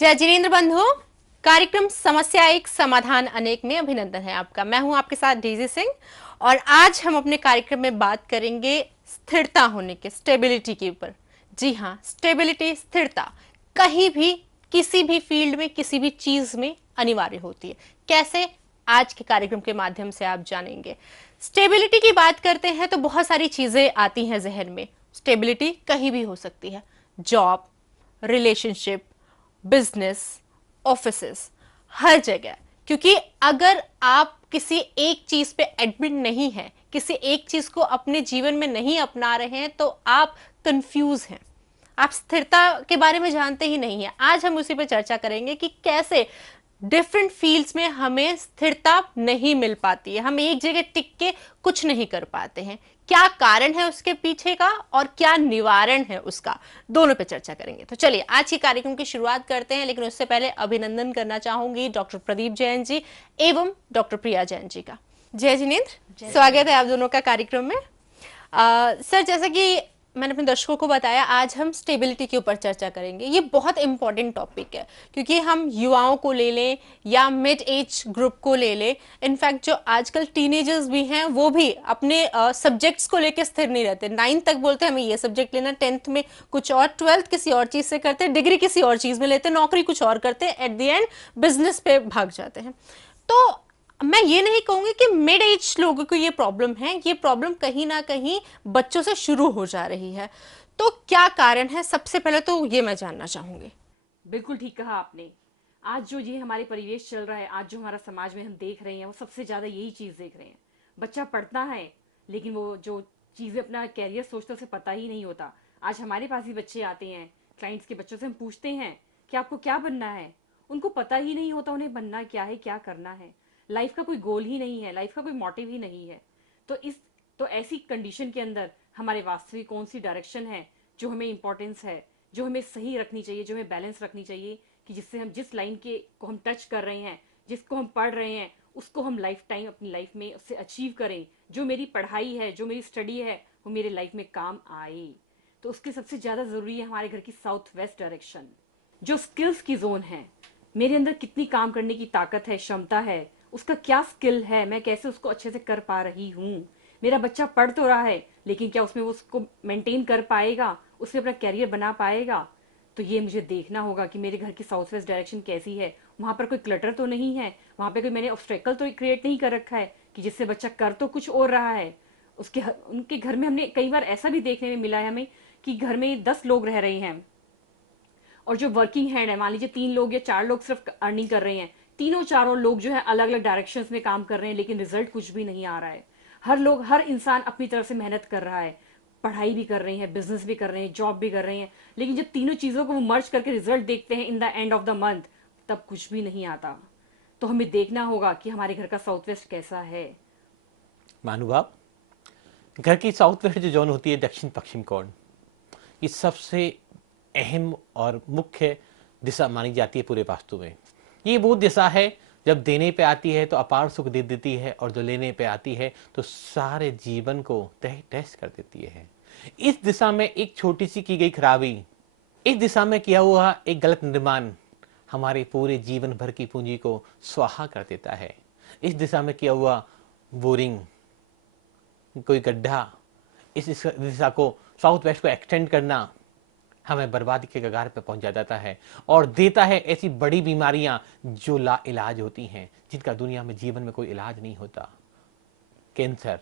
जय जिनेन्द्र बंधु। कार्यक्रम समस्या एक समाधान अनेक में अभिनंदन है आपका। मैं हूं आपके साथ डीजी सिंह और आज हम अपने कार्यक्रम में बात करेंगे स्थिरता होने के, स्टेबिलिटी के ऊपर। जी हाँ, स्टेबिलिटी, स्थिरता कहीं भी, किसी भी फील्ड में, किसी भी चीज में अनिवार्य होती है। कैसे? आज के कार्यक्रम के माध्यम से आप जानेंगे। स्टेबिलिटी की बात करते हैं तो बहुत सारी चीजें आती हैं जहन में। स्टेबिलिटी कहीं भी हो सकती है, जॉब, रिलेशनशिप, बिजनेस, ऑफिसेस, हर जगह। क्योंकि अगर आप किसी एक चीज पे एडमिट नहीं है, किसी एक चीज को अपने जीवन में नहीं अपना रहे हैं, तो आप कंफ्यूज हैं, आप स्थिरता के बारे में जानते ही नहीं है। आज हम उसी पर चर्चा करेंगे कि कैसे डिफरेंट फील्ड्स में हमें स्थिरता नहीं मिल पाती है, हम एक जगह टिक के कुछ नहीं कर पाते हैं। क्या कारण है उसके पीछे का और क्या निवारण है उसका, दोनों पे चर्चा करेंगे। तो चलिए आज के कार्यक्रम की शुरुआत करते हैं, लेकिन उससे पहले अभिनंदन करना चाहूंगी डॉक्टर प्रदीप जैन जी एवं डॉक्टर प्रिया जैन जी का। जय जिनेन्द्र, स्वागत है आप दोनों का कार्यक्रम में। सर, जैसा कि मैंने अपने दर्शकों को बताया, आज हम स्टेबिलिटी के ऊपर चर्चा करेंगे। ये बहुत इंपॉर्टेंट टॉपिक है, क्योंकि हम युवाओं को ले लें या मिड एज ग्रुप को ले लें, इनफैक्ट जो आजकल टीनेजर्स भी हैं वो भी अपने सब्जेक्ट्स को लेकर स्थिर नहीं रहते। 9th तक बोलते हैं हमें ये सब्जेक्ट लेना, 10th में कुछ और, 12th किसी और चीज से करते, डिग्री किसी और चीज में लेते, नौकरी कुछ और करते, एट द एंड बिजनेस पे भाग जाते हैं। तो मैं ये नहीं कहूंगी कि मिड एज लोगों को ये प्रॉब्लम है, ये प्रॉब्लम कहीं ना कहीं बच्चों से शुरू हो जा रही है। तो क्या कारण है, सबसे पहले तो ये मैं जानना चाहूंगी। बिल्कुल ठीक कहा आपने। आज जो ये हमारे परिवेश चल रहा है, आज जो हमारा समाज में हम देख रहे हैं, वो सबसे ज्यादा यही चीज देख रहे हैं। बच्चा पढ़ता है लेकिन वो जो चीजें अपना कैरियर सोचता है उसे पता ही नहीं होता। आज हमारे पास भी बच्चे आते हैं, क्लाइंट्स के बच्चों से हम पूछते हैं कि आपको क्या बनना है। उनको पता ही नहीं होता उन्हें बनना क्या है, क्या करना है। लाइफ का कोई गोल ही नहीं है, लाइफ का कोई मोटिव ही नहीं है। तो इस तो ऐसी कंडीशन के अंदर हमारे वास्तविक कौन सी डायरेक्शन है जो हमें इंपॉर्टेंस है, जो हमें सही रखनी चाहिए, जो हमें बैलेंस रखनी चाहिए, कि जिससे हम जिस लाइन के को हम टच कर रहे हैं, जिसको हम पढ़ रहे हैं, उसको हम लाइफ टाइम अपनी लाइफ में उससे अचीव करें। जो मेरी पढ़ाई है, जो मेरी स्टडी है, वो मेरे लाइफ में काम आए। तो उसके सबसे ज्यादा जरूरी है हमारे घर की साउथ वेस्ट डायरेक्शन। जो स्किल्स की जोन है, मेरे अंदर कितनी काम करने की ताकत है, क्षमता है, उसका क्या स्किल है, मैं कैसे उसको अच्छे से कर पा रही हूँ। मेरा बच्चा पढ़ तो रहा है लेकिन क्या उसमें वो उसको मेंटेन कर पाएगा, उसमें अपना कैरियर बना पाएगा। तो ये मुझे देखना होगा कि मेरे घर की साउथ वेस्ट डायरेक्शन कैसी है, वहां पर कोई क्लटर तो नहीं है, वहां पे कोई मैंने ऑब्स्टेकल तो क्रिएट नहीं कर रखा है कि जिससे बच्चा कर तो कुछ और रहा है। उनके घर में हमने कई बार ऐसा भी देखने में मिला है हमें कि घर में 10 लोग रह रहे हैं और जो वर्किंग हैंड है, मान लीजिए 3 लोग या 4 लोग सिर्फ अर्निंग कर रहे हैं, तीनों चारों लोग जो है अलग अलग डायरेक्शंस में काम कर रहे हैं, लेकिन रिजल्ट कुछ भी नहीं आ रहा है। हर इंसान अपनी तरफ से मेहनत कर रहा है, पढ़ाई भी कर रहे हैं, बिजनेस भी कर रहे हैं, जॉब भी कर रहे हैं, लेकिन जब तीनों चीजों को वो मर्ज करके रिजल्ट देखते हैं in the end of the month, तब कुछ भी नहीं आता। तो हमें देखना होगा कि हमारे घर का साउथ वेस्ट कैसा है। महानुभाव, घर की साउथ वेस्ट जो जोन होती है, दक्षिण पश्चिम कोण, ये सबसे अहम और मुख्य दिशा मानी जाती है पूरे वास्तु में। ये वो दिशा है जब देने पे आती है तो अपार सुख दे देती है, और जो लेने पे आती है तो सारे जीवन को तहस नहस कर देती है। इस दिशा में एक छोटी सी की गई खराबी, इस दिशा में किया हुआ एक गलत निर्माण हमारे पूरे जीवन भर की पूंजी को स्वाहा कर देता है। इस दिशा में किया हुआ बोरिंग, कोई गड्ढा, इस दिशा को, साउथ वेस्ट को एक्सटेंड करना हमें बर्बादी के कगार पे पहुंचा जाता है और देता है ऐसी बड़ी बीमारियां जो ला इलाज होती हैं, जिनका दुनिया में जीवन में कोई इलाज नहीं होता। Cancer,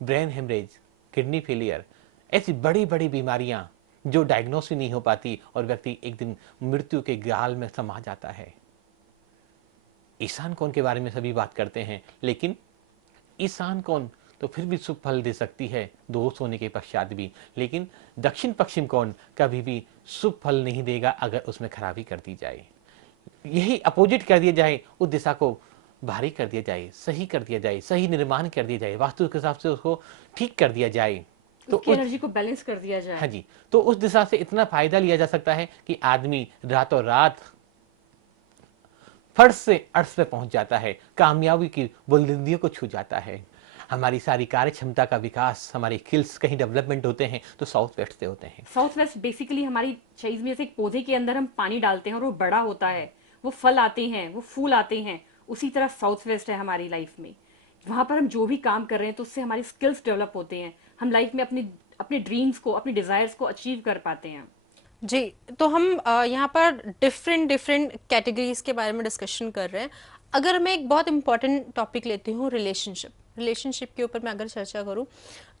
brain haemorrhage, kidney failure, ऐसी बड़ी बड़ी बीमारियां जो डायग्नोस ही नहीं हो पाती और व्यक्ति एक दिन मृत्यु के गाल में समा जाता है। ईशान कोण के बारे में सभी बात करते हैं, लेकिन ईशान कोण तो फिर भी शुभ फल दे सकती है दोष होने के पश्चात भी, लेकिन दक्षिण पश्चिम कोण कभी भी शुभ फल नहीं देगा अगर उसमें खराबी कर दी जाए। यही अपोजिट कर दिया जाए, उस दिशा को भारी कर दिया जाए, सही कर दिया जाए, सही निर्माण कर दिया जाए, वास्तु के हिसाब से उसको ठीक कर दिया जाए, तो उसकी एनर्जी को बैलेंस कर दिया जाए। हाँ जी, तो उस दिशा से इतना फायदा लिया जा सकता है कि आदमी रातों रात फर्श से अर्श पे पहुंच जाता है, कामयाबी की बुलंदियों को छू जाता है। हमारी सारी कार्य क्षमता का विकास, हमारी स्किल्स कहीं डेवलपमेंट होते हैं तो साउथ वेस्ट से होते हैं। साउथ वेस्ट बेसिकली हमारी चीज में से एक पौधे के अंदर हम पानी डालते हैं और वो बड़ा होता है, वो फल आते हैं, वो फूल आते हैं, उसी तरह साउथ वेस्ट है हमारी लाइफ में। वहां पर हम जो भी काम कर रहे हैं तो उससे हमारी स्किल्स डेवलप होते हैं, हम लाइफ में अपने अपने ड्रीम्स को, अपने डिजायर्स को अचीव कर पाते हैं। जी, तो हम यहाँ पर डिफरेंट डिफरेंट कैटेगरीज के बारे में डिस्कशन कर रहे हैं। अगर मैं एक बहुत इंपॉर्टेंट टॉपिक लेती हूँ, रिलेशनशिप के ऊपर मैं अगर चर्चा करूँ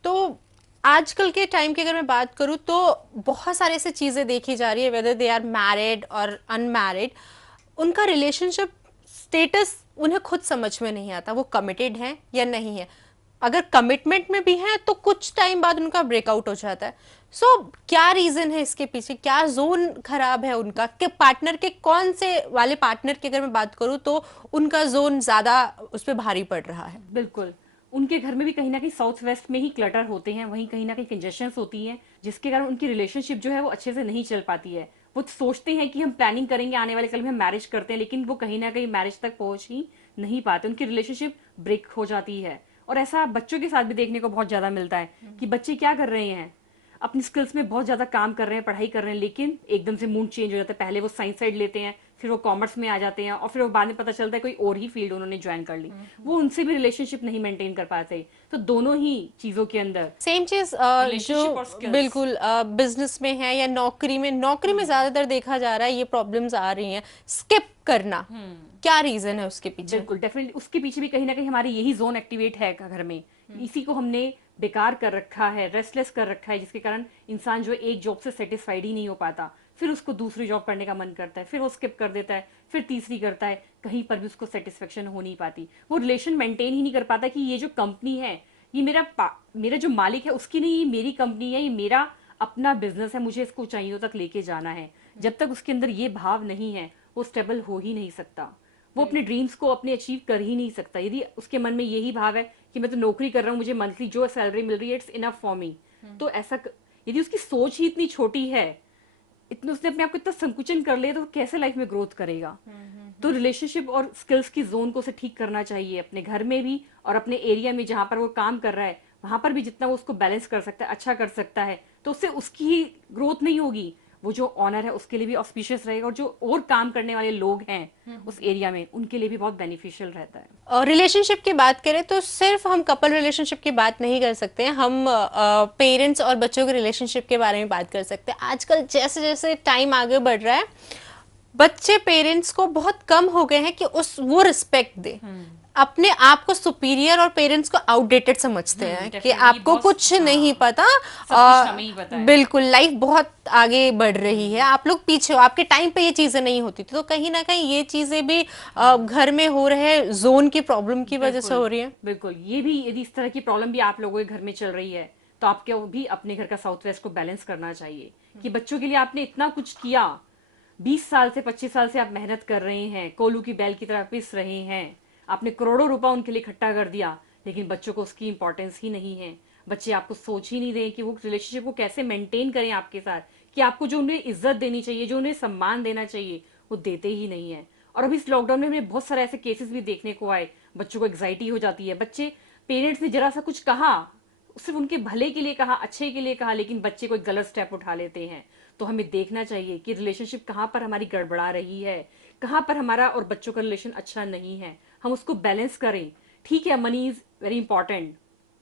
तो आजकल के टाइम की अगर मैं बात करूँ तो बहुत सारे ऐसे चीज़ें देखी जा रही है, वेदर दे आर मैरिड और अनमैरिड, उनका रिलेशनशिप स्टेटस उन्हें खुद समझ में नहीं आता, वो कमिटेड है या नहीं है। अगर कमिटमेंट में भी है तो कुछ टाइम बाद उनका ब्रेकआउट हो जाता है। सो क्या रीजन है इसके पीछे, क्या जोन खराब है उनका, कि पार्टनर के कौन से वाले पार्टनर की अगर मैं बात करूं तो उनका जोन ज्यादा उस पर भारी पड़ रहा है? बिल्कुल, उनके घर में भी कहीं ना कहीं साउथ वेस्ट में ही क्लटर होते हैं, वहीं कहीं ना कहीं कंजेशंस होती हैं, जिसके कारण उनकी रिलेशनशिप जो है वो अच्छे से नहीं चल पाती है। वो सोचते हैं कि हम प्लानिंग करेंगे आने वाले कल में हम मैरिज करते हैं, लेकिन वो कहीं ना कहीं मैरिज तक पहुंच ही नहीं पाते, उनकी रिलेशनशिप ब्रेक हो जाती है। और ऐसा बच्चों के साथ भी देखने को बहुत ज्यादा मिलता है कि बच्चे क्या कर रहे हैं, अपनी स्किल्स में बहुत ज्यादा काम कर रहे हैं, पढ़ाई कर रहे हैं, लेकिन एकदम से मूड चेंज हो जाता है। पहले वो साइंस साइड लेते हैं, फिर वो कॉमर्स में आ जाते हैं, और फिर वो बाद में पता चलता है कोई और ही फील्ड उन्होंने ज्वाइन कर ली, वो उनसे भी रिलेशनशिप नहीं मेंटेन कर पाते। तो दोनों ही चीजों के अंदर सेम चीज Relationship और जो skills। बिल्कुल बिजनेस में है या नौकरी में ज्यादातर देखा जा रहा है, ये प्रॉब्लम्स आ रही हैं, स्किप करना। क्या रीजन है उसके पीछे? बिल्कुल, डेफिनेटली उसके पीछे भी कहीं ना कहीं हमारी यही जोन एक्टिवेट है घर में, इसी को हमने बेकार कर रखा है, रेस्टलेस कर रखा है, जिसके कारण इंसान जो है एक जॉब से सेटिस्फाइड ही नहीं हो पाता, फिर उसको दूसरी जॉब करने का मन करता है, फिर वो स्किप कर देता है, फिर तीसरी करता है, कहीं पर भी उसको सेटिस्फेक्शन हो नहीं पाती, वो रिलेशन मेंटेन ही नहीं कर पाता कि ये जो कंपनी है ये मेरा जो मालिक है उसकी नहीं, ये मेरी कंपनी है, ये मेरा अपना बिजनेस है, मुझे इसको ऊंचाइयों तक लेके जाना है। जब तक उसके अंदर ये भाव नहीं है वो स्टेबल हो ही नहीं सकता, वो अपने ड्रीम्स को अपने अचीव कर ही नहीं सकता। यदि उसके मन में यही भाव है कि मैं तो नौकरी कर रहा हूँ, मुझे मंथली जो सैलरी मिल रही है इट्स इनफ फॉर मी, तो यदि उसकी सोच ही इतनी छोटी है, इतने उसने अपने आप को इतना संकुचन कर लिया, तो वो कैसे लाइफ में ग्रोथ करेगा? तो रिलेशनशिप और स्किल्स की जोन को उसे ठीक करना चाहिए, अपने घर में भी और अपने एरिया में जहां पर वो काम कर रहा है वहां पर भी जितना वो उसको बैलेंस कर सकता है, अच्छा कर सकता है, तो उससे उसकी ही ग्रोथ नहीं होगी, वो जो ऑनर है उसके लिए भी ऑस्पिशियस रहेगा, और जो और काम करने वाले लोग हैं उस एरिया में उनके लिए भी बहुत बेनिफिशियल रहता है। और रिलेशनशिप की बात करें तो सिर्फ हम कपल रिलेशनशिप की बात नहीं कर सकते, हम पेरेंट्स और बच्चों के रिलेशनशिप के बारे में बात कर सकते हैं। आजकल जैसे जैसे टाइम आगे बढ़ रहा है, बच्चे पेरेंट्स को बहुत कम हो गए हैं कि वो रिस्पेक्ट दे, अपने आप को सुपीरियर और पेरेंट्स को आउटडेटेड समझते हैं कि definitely, आपको बहुत- कुछ नहीं पता, कुछ हमें ही पता है। बिल्कुल लाइफ बहुत आगे बढ़ रही है, आप लोग पीछे हो, आपके टाइम पे ये चीजें नहीं होती थी। तो कहीं ना कहीं ये चीजें भी घर में हो रहे जोन की प्रॉब्लम की वजह से हो रही है। बिल्कुल, ये भी यदि इस तरह की प्रॉब्लम भी आप लोगों के घर में चल रही है तो आपके भी अपने घर का साउथ वेस्ट को बैलेंस करना चाहिए कि बच्चों के लिए आपने इतना कुछ किया, 20 साल से 25 साल से आप मेहनत कर रहे हैं, कोलू की बैल की तरह पिस रहे हैं, आपने करोड़ों रुपए उनके लिए इकट्ठा कर दिया, लेकिन बच्चों को उसकी इंपॉर्टेंस ही नहीं है। बच्चे आपको सोच ही नहीं रहे कि वो रिलेशनशिप को कैसे मेंटेन करें आपके साथ, कि आपको जो उन्हें इज्जत देनी चाहिए, जो उन्हें सम्मान देना चाहिए, वो देते ही नहीं है। और अभी इस लॉकडाउन में हमें बहुत सारे ऐसे केसेस भी देखने को आए, बच्चों को एग्जाइटी हो जाती है, बच्चे पेरेंट्स ने जरा सा कुछ कहा, सिर्फ उनके भले के लिए कहा, अच्छे के लिए कहा, लेकिन बच्चे कोई गलत स्टेप उठा लेते हैं। तो हमें देखना चाहिए कि रिलेशनशिप कहाँ पर हमारी गड़बड़ा रही है, कहाँ पर हमारा और बच्चों का रिलेशन अच्छा नहीं है, हम उसको बैलेंस करें। ठीक है, money is very important,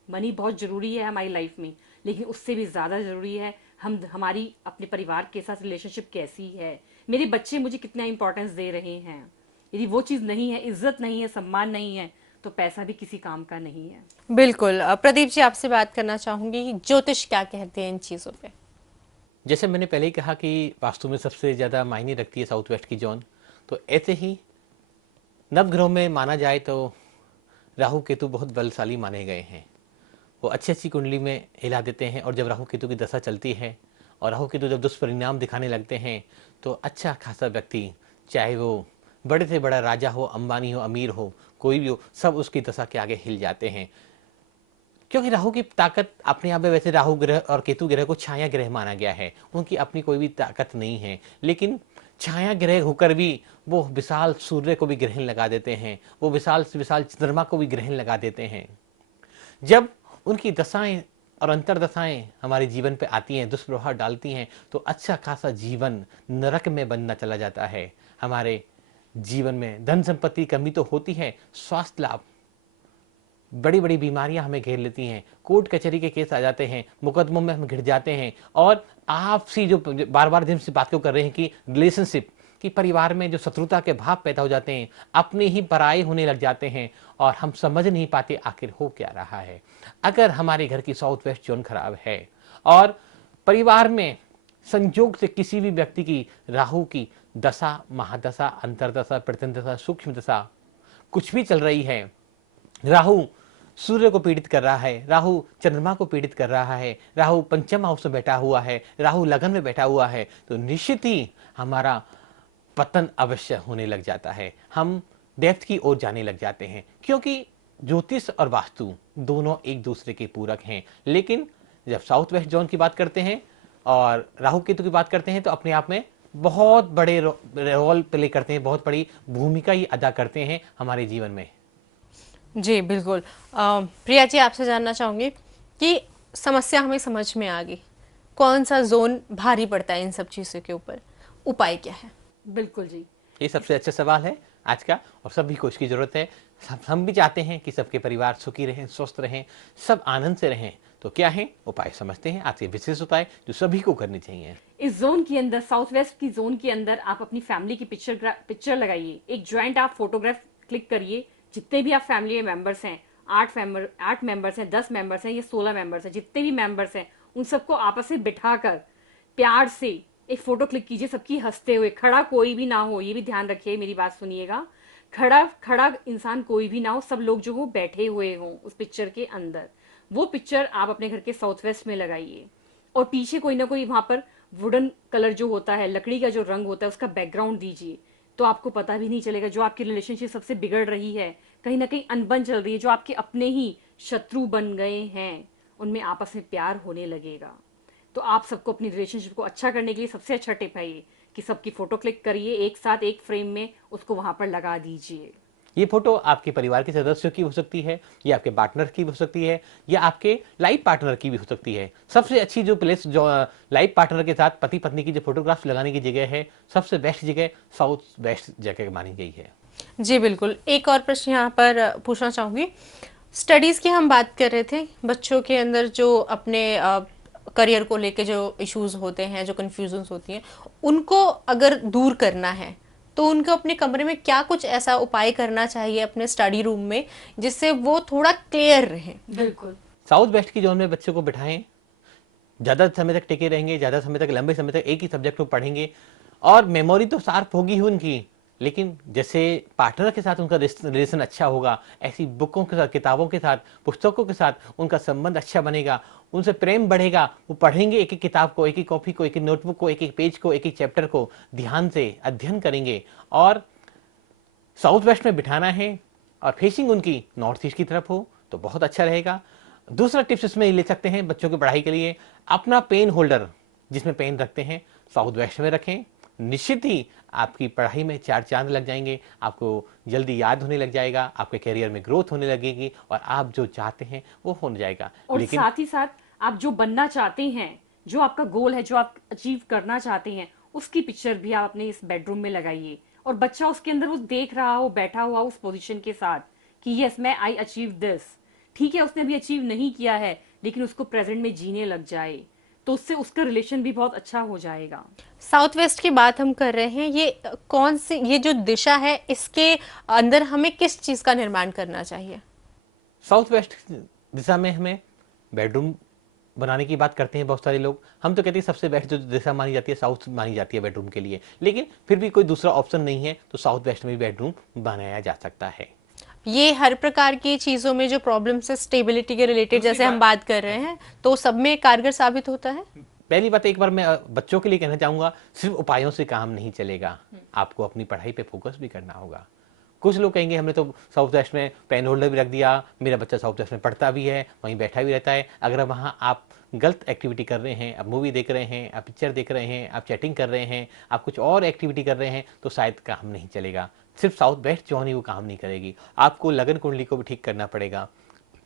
money बहुत जरूरी है हमारी लाइफ में, लेकिन उससे भी ज्यादा जरूरी है हमारी अपने परिवार के साथ रिलेशनशिप कैसी है, मेरे बच्चे मुझे कितना इंपॉर्टेंस दे रहे हैं। यदि वो चीज नहीं है, इज्जत नहीं है, सम्मान नहीं है, तो पैसा भी किसी काम का नहीं है। बिल्कुल। प्रदीप जी, आपसे बात करना चाहूंगी कि ज्योतिष क्या कहते हैं इन चीजों पे? जैसे मैंने पहले ही कहा कि वास्तु में सबसे ज़्यादा मायने रखती है साउथ वेस्ट की जोन, तो ऐसे ही नवग्रहों में माना जाए तो राहु केतु बहुत बलशाली माने गए हैं। वो अच्छी अच्छी कुंडली में हिला देते हैं, और जब राहु केतु की दशा चलती है और राहु केतु जब दुष्परिणाम दिखाने लगते हैं तो अच्छा खासा व्यक्ति, चाहे वो बड़े से बड़ा राजा हो, अंबानी हो, अमीर हो, कोई भी हो, सब उसकी दशा के आगे हिल जाते हैं। क्योंकि राहु की ताकत अपने आप में, वैसे राहु ग्रह और केतु ग्रह को छाया ग्रह माना गया है, उनकी अपनी कोई भी ताकत नहीं है, लेकिन छाया ग्रह होकर भी वो विशाल सूर्य को भी ग्रहण लगा देते हैं, वो विशाल से विशाल चंद्रमा को भी ग्रहण लगा देते हैं। जब उनकी दशाएं और अंतर्दशाएं हमारे जीवन पे आती हैं, दुष्प्रभाव डालती हैं, तो अच्छा खासा जीवन नरक में बनना चला जाता है। हमारे जीवन में धन संपत्ति कमी तो होती है, स्वास्थ्य लाभ, बड़ी बड़ी बीमारियां हमें घेर लेती हैं, कोर्ट कचहरी के केस आ जाते हैं, मुकदमों में हम घिर जाते हैं, और आपसी जो बार बार जिनसे बात क्यों कर रहे हैं कि रिलेशनशिप कि परिवार में जो शत्रुता के भाव पैदा हो जाते हैं, अपने ही पराये होने लग जाते हैं, और हम समझ नहीं पाते आखिर हो क्या रहा है। अगर हमारे घर की साउथ वेस्ट जोन खराब है और परिवार में संयोग से किसी भी व्यक्ति की राहु की दशा, महादशा, अंतरदशा, प्रत्यंदशा, सूक्ष्म दशा कुछ भी चल रही है, राहु सूर्य को पीड़ित कर रहा है, राहु चंद्रमा को पीड़ित कर रहा है, राहु पंचम हाउस में बैठा हुआ है, राहु लगन में बैठा हुआ है, तो निश्चित ही हमारा पतन अवश्य होने लग जाता है। हम डेप्थ की ओर जाने लग जाते हैं, क्योंकि ज्योतिष और वास्तु दोनों एक दूसरे के पूरक हैं। लेकिन जब साउथ वेस्ट जोन की बात करते हैं और राहु केतु की बात करते हैं, तो अपने आप में बहुत बड़े रोल प्ले करते हैं, बहुत बड़ी भूमिका ये अदा करते हैं हमारे जीवन में। जी बिल्कुल। प्रिया जी, आपसे जानना चाहूंगी कि समस्या हमें समझ में आ गई, कौन सा जोन भारी पड़ता है इन सब चीज़ों के ऊपर, उपाय क्या है? बिल्कुल जी। ये सबसे अच्छा सवाल है आज का, और सभी को इसकी जरूरत है। हम भी चाहते हैं कि सबके परिवार सुखी रहें, स्वस्थ रहें, सब आनंद से रहें। तो क्या है उपाय, समझते हैं आज के विशेष उपाय जो सभी को करने चाहिए। इस जोन के अंदर, साउथ वेस्ट की जोन के अंदर, आप अपनी फैमिली की पिक्चर लगाइए, एक ज्वाइंट आप फोटोग्राफ क्लिक करिए। जितने भी आप फैमिली मेंबर्स हैं, 8 मेंबर्स हैं, 10 मेंबर्स हैं या 16 मेंबर्स हैं, जितने भी मेंबर्स हैं उन सबको आपस में बिठाकर प्यार से एक फोटो क्लिक कीजिए, सबकी हंसते हुए। खड़ा कोई भी ना हो, ये भी ध्यान रखिए, मेरी बात सुनिएगा। खड़ा इंसान कोई भी ना हो, सब लोग जो हो बैठे हुए हों उस पिक्चर के अंदर। वो पिक्चर आप अपने घर के साउथ वेस्ट में लगाइए, और पीछे कोई ना कोई वहां पर वुडन कलर जो होता है, लकड़ी का जो रंग होता है, उसका बैकग्राउंड दीजिए। तो आपको पता भी नहीं चलेगा जो आपकी रिलेशनशिप सबसे बिगड़ रही है, कहीं ना कहीं अनबन चल रही है, जो आपके अपने ही शत्रु बन गए हैं, उनमें आपस में प्यार होने लगेगा। तो आप सबको अपनी रिलेशनशिप को अच्छा करने के लिए सबसे अच्छा टिप है ये कि सबकी फोटो क्लिक करिए, एक साथ एक फ्रेम में उसको वहां पर लगा दीजिए। ये फोटो आपके परिवार के सदस्यों की हो सकती है, या आपके पार्टनर की हो सकती है, या आपके लाइफ पार्टनर की भी हो सकती है। सबसे अच्छी जो प्लेस जो लाइफ पार्टनर के साथ पति पत्नी की जो फोटोग्राफ्स लगाने की जगह है, सबसे बेस्ट जगह साउथ वेस्ट जगह मानी गई है। जी बिल्कुल। एक और प्रश्न यहाँ पर पूछना चाहूंगी, स्टडीज की हम बात कर रहे थे, बच्चों के अंदर जो अपने करियर को लेके जो इश्यूज होते हैं, जो कंफ्यूजन्स होती हैं, उनको अगर दूर करना है तो उनको अपने कमरे में क्या कुछ ऐसा उपाय करना चाहिए अपने स्टडी रूम में, जिससे वो थोड़ा क्लियर रहे? बिल्कुल। साउथ वेस्ट की जोन में बच्चों को बिठाएं, ज्यादा समय तक टिके रहेंगे, ज्यादा समय तक, लंबे समय तक एक ही सब्जेक्ट को पढ़ेंगे, और मेमोरी तो शार्प होगी ही उनकी, लेकिन जैसे पार्टनर के साथ उनका रिलेशन अच्छा होगा, ऐसी बुकों के साथ, किताबों के साथ, पुस्तकों के साथ उनका संबंध अच्छा बनेगा, उनसे प्रेम बढ़ेगा। वो पढ़ेंगे एक एक किताब को, एक एक कॉपी को, एक एक नोटबुक को, एक एक पेज को, एक एक चैप्टर को ध्यान से अध्ययन करेंगे। और साउथ वेस्ट में बिठाना है और फेसिंग उनकी नॉर्थ ईस्ट की तरफ हो तो बहुत अच्छा रहेगा। दूसरा टिप्स इसमें ले सकते हैं बच्चों की पढ़ाई के लिए, अपना पेन होल्डर जिसमें पेन रखते हैं साउथ वेस्ट में रखें। निश्चित ही आपकी पढ़ाई में 4 चांद लग जाएंगे, आपको जल्दी याद होने लग जाएगा, आपके करियर में ग्रोथ होने लगेगी, और आप जो चाहते हैं वो हो जाएगा। और लेकिन साथ ही साथ आप जो बनना चाहते हैं, जो आपका गोल है, जो आप अचीव करना चाहते हैं, उसकी पिक्चर भी आप अपने इस बेडरूम में लगाइए, और बच्चा उसके अंदर वो देख रहा हो, बैठा हुआ उस पोजीशन के साथ कि यस मैं आई अचीव दिस। ठीक है, उसने भी अचीव नहीं किया है, लेकिन उसको प्रेजेंट में जीने लग जाए, तो उससे उसका रिलेशन भी बहुत अच्छा हो जाएगा। साउथ वेस्ट की बात हम कर रहे हैं, ये कौन सी, ये जो दिशा है, इसके अंदर हमें किस चीज का निर्माण करना चाहिए? साउथ वेस्ट दिशा में हमें बेडरूम बनाने की बात करते हैं बहुत सारे लोग। हम तो कहते हैं सबसे बेस्ट जो दिशा मानी जाती है साउथ मानी जाती है बेडरूम के लिए, लेकिन फिर भी कोई दूसरा ऑप्शन नहीं है तो साउथ वेस्ट में भी बेडरूम बनाया जा सकता है। ये हर प्रकार की चीजों में जो प्रॉब्लम्स है स्टेबिलिटी के रिलेटेड जैसे हम बात कर रहे हैं, तो सब में कारगर साबित होता है। पहली बात एक बार मैं बच्चों के लिए कहना चाहूंगा, सिर्फ उपायों से काम नहीं चलेगा, आपको अपनी पढ़ाई पे फोकस भी करना होगा। कुछ लोग कहेंगे हमने तो साउथ वेस्ट में पेन होल्डर भी रख दिया, मेरा बच्चा साउथ वेस्ट में पढ़ता भी है, वहीं बैठा भी रहता है। अगर वहाँ आप गलत एक्टिविटी कर रहे हैं, आप मूवी देख रहे हैं, आप पिक्चर देख रहे हैं, आप चैटिंग कर रहे हैं, आप कुछ और एक्टिविटी कर रहे हैं, तो शायद काम नहीं चलेगा। सिर्फ साउथ वेस्ट जो है वो काम नहीं करेगी, आपको लगन कुंडली को भी ठीक करना पड़ेगा,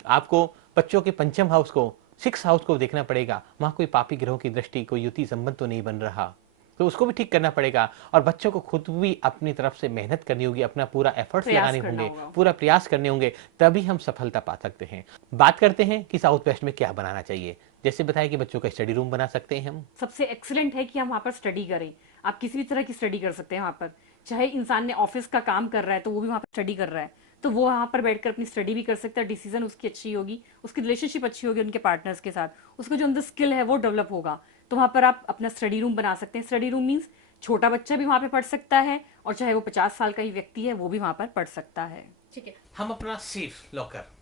आपको बच्चों के पंचम हाउस को, 6 हाउस को देखना पड़ेगा, वहां कोई पापी ग्रहों की दृष्टि, कोई युति संबंध तो नहीं बन रहा, तो उसको भी ठीक करना पड़ेगा। और बच्चों को खुद भी अपनी तरफ से मेहनत करनी होगी, अपना पूरा एफर्ट्स प्रयास लगाने करना होंगे, होगा। पूरा प्रयास करने होंगे, तभी हम सफलता पा सकते हैं। बात करते हैं कि साउथ वेस्ट में क्या बनाना चाहिए। जैसे बताया कि बच्चों का स्टडी रूम बना सकते हैं हम। सबसे एक्सीलेंट है कि हम वहाँ पर स्टडी करें। आप किसी भी तरह की स्टडी कर सकते हैं वहाँ पर। चाहे इंसान ने ऑफिस का काम कर रहा है तो वो भी वहाँ पर स्टडी कर रहा है, तो वो वहाँ पर बैठकर अपनी स्टडी भी कर सकता है। डिसीजन उसकी अच्छी होगी, उसकी रिलेशनशिप अच्छी होगी उनके पार्टनर्स के साथ, उसका जो अंदर स्किल है वो डेवलप होगा। तो वहाँ पर आप अपना स्टडी रूम बना सकते हैं। स्टडी रूम मीन्स छोटा बच्चा भी वहाँ पे पढ़ सकता है, और चाहे वो 50 साल का ही व्यक्ति है वो भी वहाँ पर पढ़ सकता है। ठीक है। हम अपना सेफ लॉकर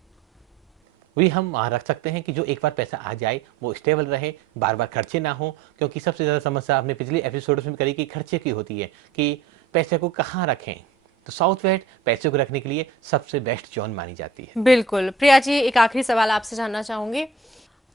भी हम वहाँ रख सकते हैं कि जो एक बार पैसा आ जाए वो स्टेबल रहे, बार बार खर्चे ना हो। क्योंकि सबसे ज़्यादा समस्या आपने पिछले एपिसोड में करी कि खर्चे की होती है कि पैसे को कहाँ रखें। तो साउथ वेस्ट पैसे को रखने के लिए सबसे बेस्ट जोन मानी जाती है। बिल्कुल। प्रिया जी, एक आखिरी सवाल आपसे जानना चाहूंगी।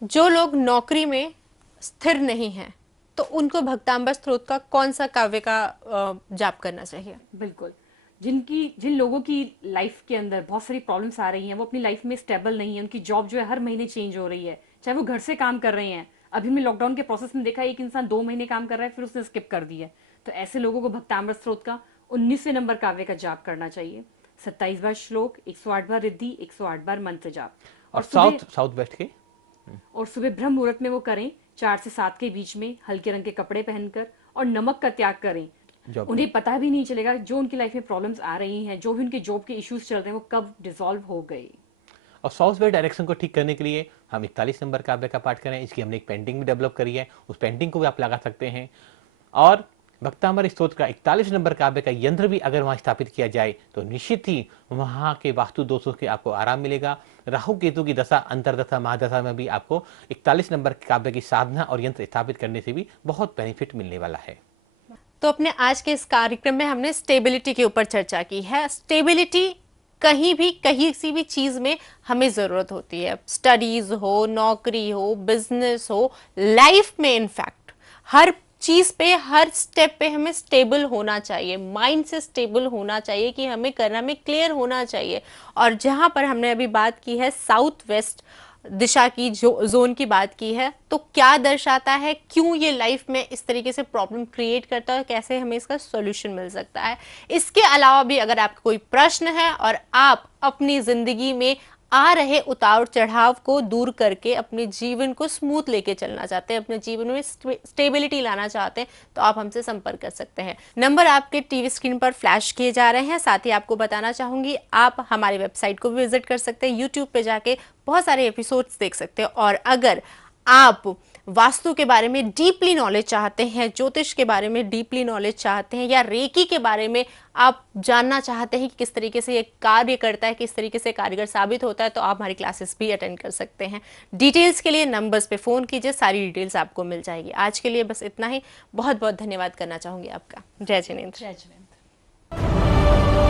जो लोग नौकरी में स्थिर नहीं हैं, तो उनको भक्तांबर स्त्रोत का कौन सा काव्य का जाप करना चाहिए? बिल्कुल। जिन लोगों की लाइफ के अंदर बहुत सारी प्रॉब्लम्स आ रही हैं, वो अपनी लाइफ में स्टेबल नहीं है, उनकी जॉब जो है हर महीने चेंज हो रही है, चाहे वो घर से काम कर रहे हैं। अभी हमने लॉकडाउन के प्रोसेस में देखा, एक इंसान 2 महीने काम कर रहा है फिर उसने स्किप कर दिया है। तो ऐसे लोगों को भक्तामृत स्त्रोत का 19वें नंबर काव्य का जाप करना चाहिए। 27 बार श्लोक, 108 बार रिद्धि, 108 बार मंत्र जाप। और साउथ वेस्ट के और सुबह ब्रह्म मुहूर्त में वो करें, 4 से 7 के बीच में, हल्के रंग के कपड़े पहनकर, और नमक का त्याग करें। जॉब उन्हें पता भी नहीं चलेगा जो उनकी लाइफ में प्रॉब्लम्स आ रही हैं, जो भी उनके जॉब के इश्यूज चल रहे हैं, वो कब डिसॉल्व हो गए। और साउथ वेस्ट डायरेक्शन को ठीक करने के लिए हम 41 नंबर काव्य का पाठ करें। इसकी हमने एक पेंटिंग भी डेवलप करी है, उस पेंटिंग को भी आप लगा सकते हैं। और भक्तामर स्तोत्र का 41 नंबर काव्य का यंत्र भी अगर वहां स्थापित किया जाए तो निश्चित ही वहां के वास्तु दोषों के आपको आराम मिलेगा। राहु केतु की दशा, अंतरदशा, महादशा में भी आपको 41 नंबर काव्य की साधना और यंत्र स्थापित करने से भी बहुत बेनिफिट मिलने वाला है। तो अपने आज के इस कार्यक्रम में हमने स्टेबिलिटी के ऊपर चर्चा की है। स्टेबिलिटी कहीं भी, कहीं सी भी चीज में हमें जरूरत होती है। स्टडीज हो, नौकरी हो, बिजनेस हो, लाइफ में इनफैक्ट हर चीज पे, हर स्टेप पे हमें स्टेबल होना चाहिए, माइंड से स्टेबल होना चाहिए कि हमें करना में क्लियर होना चाहिए। और जहां पर हमने अभी बात की है साउथ वेस्ट दिशा की, जो जोन की बात की है, तो क्या दर्शाता है, क्यों ये लाइफ में इस तरीके से प्रॉब्लम क्रिएट करता है, कैसे हमें इसका सॉल्यूशन मिल सकता है। इसके अलावा भी अगर आपका कोई प्रश्न है और आप अपनी जिंदगी में आ रहे उतार चढ़ाव को दूर करके अपने जीवन को स्मूथ लेके चलना चाहते हैं, अपने जीवन में स्टेबिलिटी लाना चाहते हैं, तो आप हमसे संपर्क कर सकते हैं। नंबर आपके टीवी स्क्रीन पर फ्लैश किए जा रहे हैं। साथ ही आपको बताना चाहूंगी, आप हमारी वेबसाइट को भी विजिट कर सकते हैं, यूट्यूब पे जाके बहुत सारे एपिसोड्स देख सकते हैं। और अगर आप वास्तु के बारे में डीपली नॉलेज चाहते हैं, ज्योतिष के बारे में डीपली नॉलेज चाहते हैं, या रेकी के बारे में आप जानना चाहते हैं कि किस तरीके से ये कार्य करता है, किस तरीके से कारगर साबित होता है, तो आप हमारी क्लासेस भी अटेंड कर सकते हैं। डिटेल्स के लिए नंबर्स पे फ़ोन कीजिए, सारी डिटेल्स आपको मिल जाएगी। आज के लिए बस इतना ही। बहुत बहुत धन्यवाद करना चाहूँगी आपका। जय जिनेंद्र। जय जिनेंद्र।